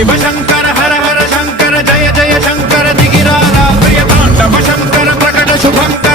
शिव शंकर हर हर शंकर जय जय शंकर दिगिरारा प्रिय तांडव शंकर प्रकट शुभंकर